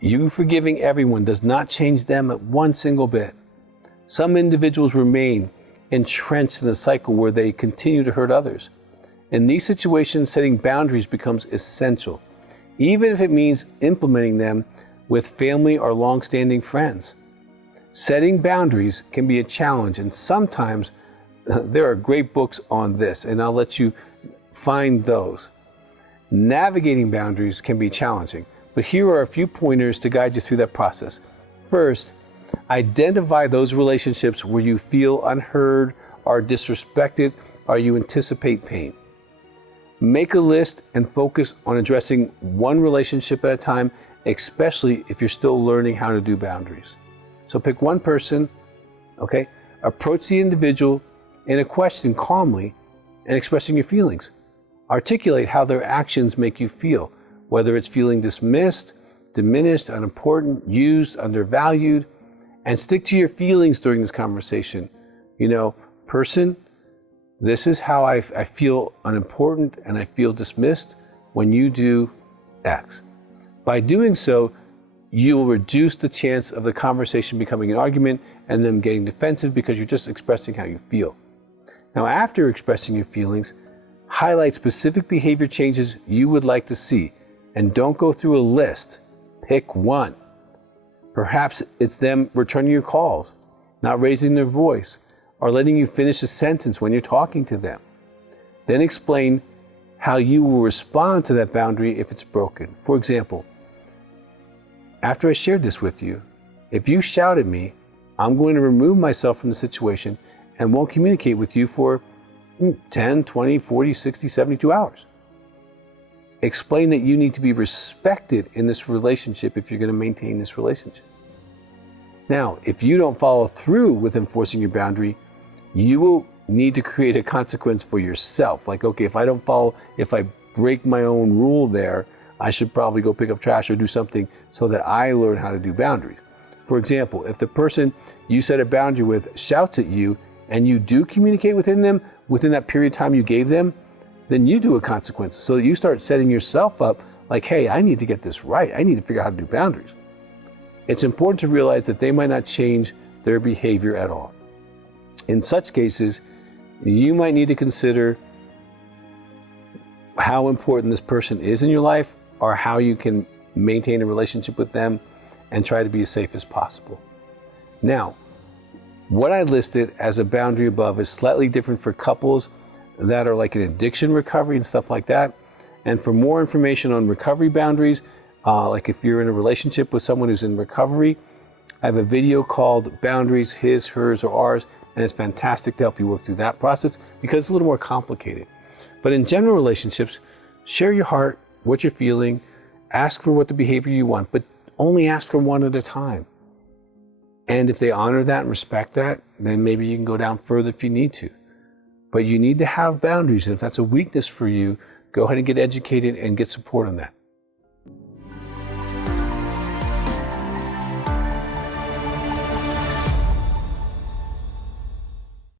You forgiving everyone does not change them at one single bit. Some individuals remain entrenched in a cycle where they continue to hurt others. In these situations, setting boundaries becomes essential, even if it means implementing them with family or long-standing friends. Setting boundaries can be a challenge, and sometimes there are great books on this, and I'll let you find those. Navigating boundaries can be challenging, but here are a few pointers to guide you through that process. First, identify those relationships where you feel unheard, are disrespected, or you anticipate pain. Make a list and focus on addressing one relationship at a time, especially if you're still learning how to do boundaries. So pick one person, okay? Approach the individual in a question calmly and expressing your feelings. Articulate how their actions make you feel, whether it's feeling dismissed, diminished, unimportant, used, undervalued, and stick to your feelings during this conversation. You know, person, this is how I feel unimportant and I feel dismissed when you do X. By doing so, you will reduce the chance of the conversation becoming an argument and them getting defensive because you're just expressing how you feel. Now, after expressing your feelings, highlight specific behavior changes you would like to see, and don't go through a list. Pick one. Perhaps it's them returning your calls, not raising their voice, or letting you finish a sentence when you're talking to them. Then explain how you will respond to that boundary if it's broken. For example, after I shared this with you, if you shout at me, I'm going to remove myself from the situation and won't communicate with you for 10, 20, 40, 60, 72 hours. Explain that you need to be respected in this relationship if you're going to maintain this relationship. Now, if you don't follow through with enforcing your boundary, you will need to create a consequence for yourself. Like, okay, if I break my own rule there, I should probably go pick up trash or do something so that I learn how to do boundaries. For example, if the person you set a boundary with shouts at you and you do communicate within them within that period of time you gave them, then you do a consequence. So that you start setting yourself up like, hey, I need to get this right. I need to figure out how to do boundaries. It's important to realize that they might not change their behavior at all. In such cases, you might need to consider how important this person is in your life or how you can maintain a relationship with them and try to be as safe as possible. Now, what I listed as a boundary above is slightly different for couples that are like in addiction recovery and stuff like that. And for more information on recovery boundaries, like if you're in a relationship with someone who's in recovery, I have a video called Boundaries, His, Hers, or Ours, and it's fantastic to help you work through that process because it's a little more complicated. But in general relationships, share your heart, what you're feeling, ask for what the behavior you want, but only ask for one at a time. And if they honor that and respect that, then maybe you can go down further if you need to. But you need to have boundaries, and if that's a weakness for you, go ahead and get educated and get support on that.